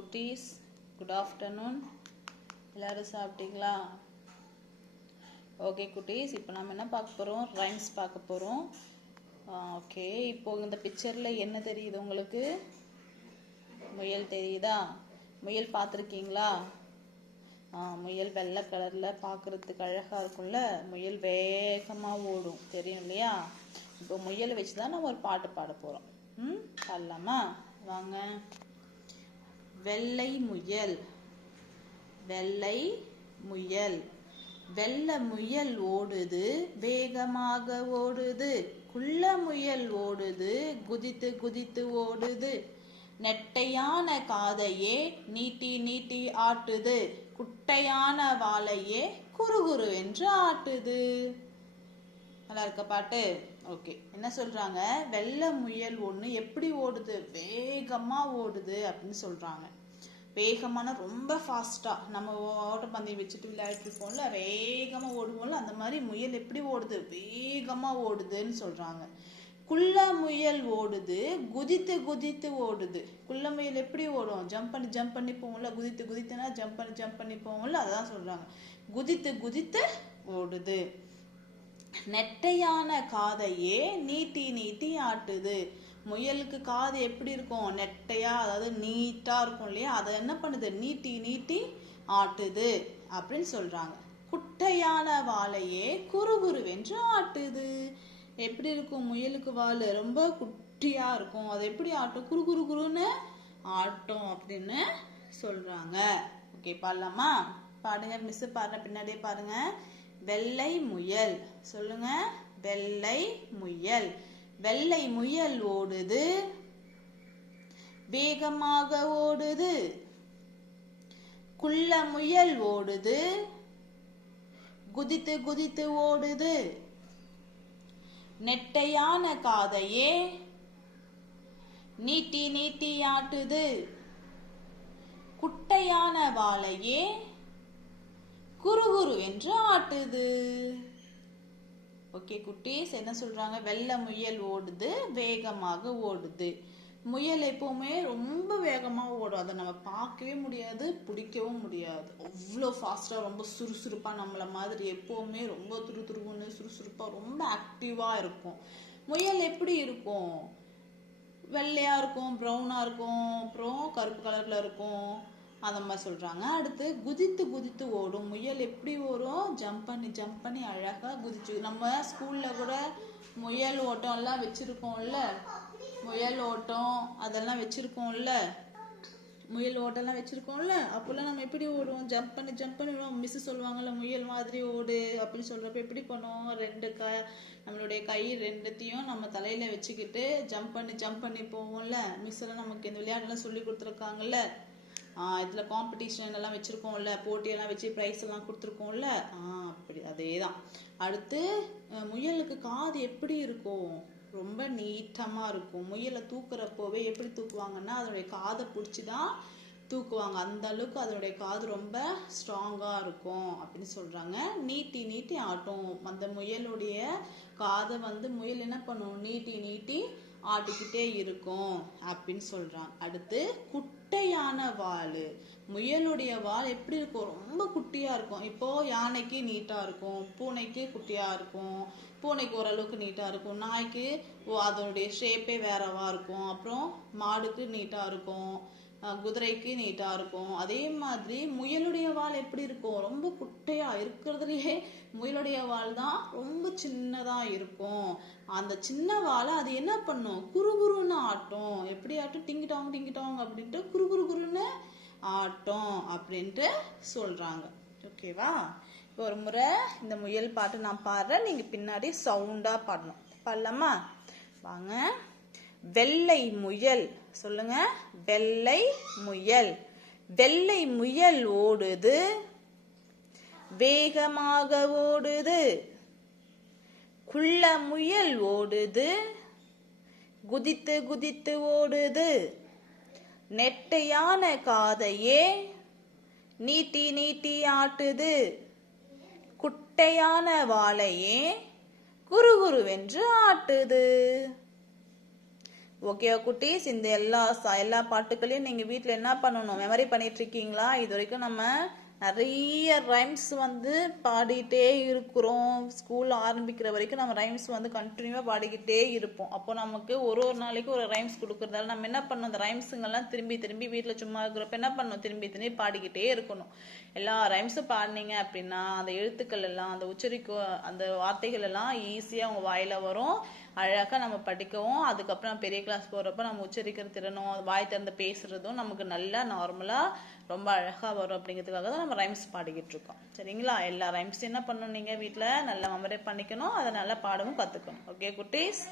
குட்டீஸ், good afternoon. எல்லாரும் சாப்பிட்டீங்களா? ஓகே குட்டீஸ், இப்போ நம்ம என்ன பார்க்க போகிறோம்? ரைம்ஸ் பார்க்க போகிறோம். ஓகே, இப்போ இந்த பிக்சரில் என்ன தெரியுது உங்களுக்கு? முயல் தெரியுதா? முயல் பார்த்துருக்கீங்களா? முயல் வெள்ளை கலரில் பார்க்குறதுக்கு அழகாக இருக்கும்ல. முயல் வேகமாக ஓடும், தெரியும் இல்லையா? இப்போ முயலை வச்சு தான் நம்ம ஒரு பாட்டு பாட போகிறோம். பாடலாமா? வாங்க. வெள்ளை முயல், வெள்ளை முயல், வெள்ளை முயல் ஓடுது, வேகமாக ஓடுது. குள்ள முயல் ஓடுது, குதித்து குதித்து ஓடுது. நெட்டையான காதையே நீட்டி நீட்டி ஆட்டுது. குட்டையான வாலையே குறுகுறு என்று ஆட்டுது. நல்லா இருக்க பாட்டு? ஓகே, என்ன சொல்றாங்க? வெள்ளை முயல் ஒண்ணு எப்படி ஓடுது? வேகமா ஓடுது அப்படின்னு சொல்றாங்க. வேகமான ரொம்ப ஃபாஸ்டா நம்ம ஓட்டப்பந்தயம் வச்சுட்டு விளையாடிட்டு இருப்போம்ல, வேகமா ஓடுவோம்ல, அந்த மாதிரி முயல் எப்படி ஓடுது? வேகமா ஓடுதுன்னு சொல்றாங்க. குள்ள முயல் ஓடுது, குதித்து குதித்து ஓடுது. குள்ள முயல் எப்படி ஓடும்? ஜம்ப் பண்ணி போவோம்ல, குதித்து குதித்துனா ஜம்ப் பண்ணி போவோம்ல, அதான் சொல்றாங்க. குதித்து குதித்து ஓடுது. நெட்டையான காதையே நீட்டி நீட்டி ஆட்டுது. முயலுக்கு காது எப்படி இருக்கும்? நெட்டையா, அதாவது நீட்டா இருக்கும் இல்லையா? அதை என்ன பண்ணுது? நீட்டி நீட்டி ஆட்டுது அப்படின்னு சொல்றாங்க. குட்டையான வாலையே குறுகுருவென்று ஆட்டுது. எப்படி இருக்கும் முயலுக்கு வால்? ரொம்ப குட்டியா இருக்கும். அது எப்படி ஆட்டும்? குறுகுறு குருன்னு ஆட்டும் அப்படின்னு சொல்றாங்க. ஓகே, பாடலாமா? பாடுங்க. மிஸ் பாருங்க, பின்னாடியே பாருங்க. வெள்ளை முயல் சொல்லுங்க. வெள்ளை முயல், வெள்ளை முயல் ஓடுது, வேகமாக ஓடுது. குள்ள முயல் ஓடுது, குதித்து குதித்து ஓடுது. நெட்டையான காதையே நீட்டி நீட்டி ஆட்டுது. குட்டையான வாலையே குறுகுறு என்று ஆட்டுது. ஓகே குட்டீஸ், என்ன சொல்றாங்க? வெள்ளை முயல் ஓடுது, வேகமாக ஓடுது. முயல் எப்பவுமே ரொம்ப வேகமா ஓடும். அதை நம்ம பார்க்கவே முடியாது, பிடிக்கவும் முடியாது. அவ்வளோ ஃபாஸ்டா, ரொம்ப சுறுசுறுப்பா, நம்மள மாதிரி எப்பவுமே ரொம்ப துருதுருன்னு சுறுசுறுப்பா ரொம்ப ஆக்டிவா இருக்கும். முயல் எப்படி இருக்கும்? வெள்ளையா இருக்கும், ப்ரௌனா இருக்கும், அப்புறம் கருப்பு கலர்ல இருக்கும், அந்த மாதிரி சொல்றாங்க. அடுத்து குதித்து குதித்து ஓடும். முயல் எப்படி ஓடும்? ஜம்ப் பண்ணி அழகா குதிச்சு. நம்ம ஸ்கூல்ல கூட முயல் ஓட்டம் எல்லாம் வச்சிருக்கோம்ல, முயல் ஓட்டம் அதெல்லாம் வச்சிருக்கோம்ல, முயல் ஓட்டெல்லாம் வச்சிருக்கோம்ல. அப்பெல்லாம் நம்ம எப்படி ஓடுவோம்? ஜம்ப் பண்ணி விடுவோம். மிஸ் சொல்லுவாங்கல்ல, முயல் மாதிரி ஓடு அப்படின்னு சொல்றப்ப எப்படி பண்ணுவோம்? நம்மளுடைய கை ரெண்டுத்தையும் நம்ம தலையில வச்சுக்கிட்டு ஜம்ப் பண்ணி போவோம்ல. மிஸ் எல்லாம் நமக்கு இந்த விளையாட்டெல்லாம் சொல்லி கொடுத்துருக்காங்கல்ல. இதுல காம்படிஷன் எல்லாம் வச்சிருக்கோம்ல, போட்டியெல்லாம் வச்சு பிரைஸ் எல்லாம் கொடுத்துருக்கோம்ல. அப்படி அதேதான். அடுத்து முயலுக்கு காது எப்படி இருக்கும்? ரொம்ப நீட்டமா இருக்கும். முயலை தூக்குறப்போவே எப்படி தூக்குவாங்கன்னா, அதனுடைய காதை பிடிச்சிதான் தூக்குவாங்க. அந்த அளவுக்கு அதனுடைய காது ரொம்ப ஸ்ட்ராங்கா இருக்கும் அப்படின்னு சொல்றாங்க. நீட்டி நீட்டி ஆட்டும். அந்த முயலுடைய காதை முயல் என்ன பண்ணும்? நீட்டி நீட்டி ஆட்டிக்கிட்டே இருக்கும் அப்படின்னு சொல்றாங்க. அடுத்து குட்டையான வால். முயலுடைய வால் எப்படி இருக்கும்? ரொம்ப குட்டியா இருக்கும். இப்போ யானைக்கு நீட்டா இருக்கும், பூனைக்கு குட்டியா இருக்கும், பூனைக்கு ஓரளவுக்கு நீட்டா இருக்கும், நாய்க்கு அதனுடைய ஷேப்பே வேறவா இருக்கும், அப்புறம் மாடுக்கு நீட்டா இருக்கும், குதிரைக்கு நீட்டா இருக்கும். அதே மாதிரி முயலுடைய வால் எப்படி இருக்கும்? ரொம்ப குட்டையா இருக்கிறதுலயே முயலுடைய வால் தான் ரொம்ப சின்னதா இருக்கும். அந்த சின்ன வாலை அது என்ன பண்ணும்? குறுகுறுன்னு ஆட்டும். எப்படி ஆட்டும்? டிங்கிட்டாங் அப்படின்ட்டு குறுகுறுன்னு ஆட்டும் அப்படின்ட்டு சொல்றாங்க. ஓகேவா? இப்போ ஒரு முறை இந்த முயல் பாட்டு நான் பாடுறேன், நீங்க பின்னாடி சவுண்டா பாடணும். பாடலாமா? வாங்க. வெள்ளை முயல் சொல்லுங்க. வெள்ளை முயல், வெள்ளை முயல் ஓடுது, வேகமாக ஓடுது. குள்ள முயல் ஓடுது, குதித்து குதித்து ஓடுது. நெட்டையான காதையே நீட்டி நீட்டி ஆட்டுது. குட்டையான வாலையே குறுகுருவென்று ஆட்டுது. ஓகே குட்டீஸ், இந்த எல்லா பாட்டுகளையும் நீங்க வீட்ல என்ன பண்ணணும், மெமரி பண்ணிட்டு இருக்கீங்களா? இது வரைக்கும் நம்ம நிறைய ரைம்ஸ் வந்து பாடிட்டே இருக்கிறோம். ஸ்கூல் ஆரம்பிக்கிற வரைக்கும் நம்ம ரைம்ஸ் வந்து கண்டினியூவா பாடிக்கிட்டே இருப்போம். அப்போ நமக்கு ஒரு நாளைக்கு ஒரு ரைம்ஸ் கொடுக்கறதால நம்ம என்ன பண்ணணும், அந்த ரைம்ஸுங்கெல்லாம் திரும்பி திரும்பி வீட்டில் சும்மா இருக்கிறப்ப என்ன பண்ணணும், திரும்பி திரும்பி பாடிக்கிட்டே இருக்கணும். எல்லா ரைம்ஸும் பாடினீங்க அப்படின்னா அந்த எழுத்துக்கள் எல்லாம், அந்த அந்த வார்த்தைகள் எல்லாம் ஈஸியாக உங்க வாயில வரும். அழகாக நம்ம படிக்கவும், அதுக்கப்புறம் பெரிய கிளாஸ் போகிறப்ப நம்ம உச்சரிக்கிற திறனும் வாய் திறந்து பேசுறதும் நமக்கு நல்லா நார்மலாக ரொம்ப அழகாக வரும். அப்படிங்கிறதுக்காக தான் நம்ம ரைம்ஸ் பாடிக்கிட்டு இருக்கோம். சரிங்களா? எல்லா ரைம்ஸும் என்ன பண்ணணும், நீங்கள் வீட்டில் நல்லா மெமரி பண்ணிக்கணும், அதை நல்லா பாடவும் கற்றுக்கணும். ஓகே குட்டீஸ்?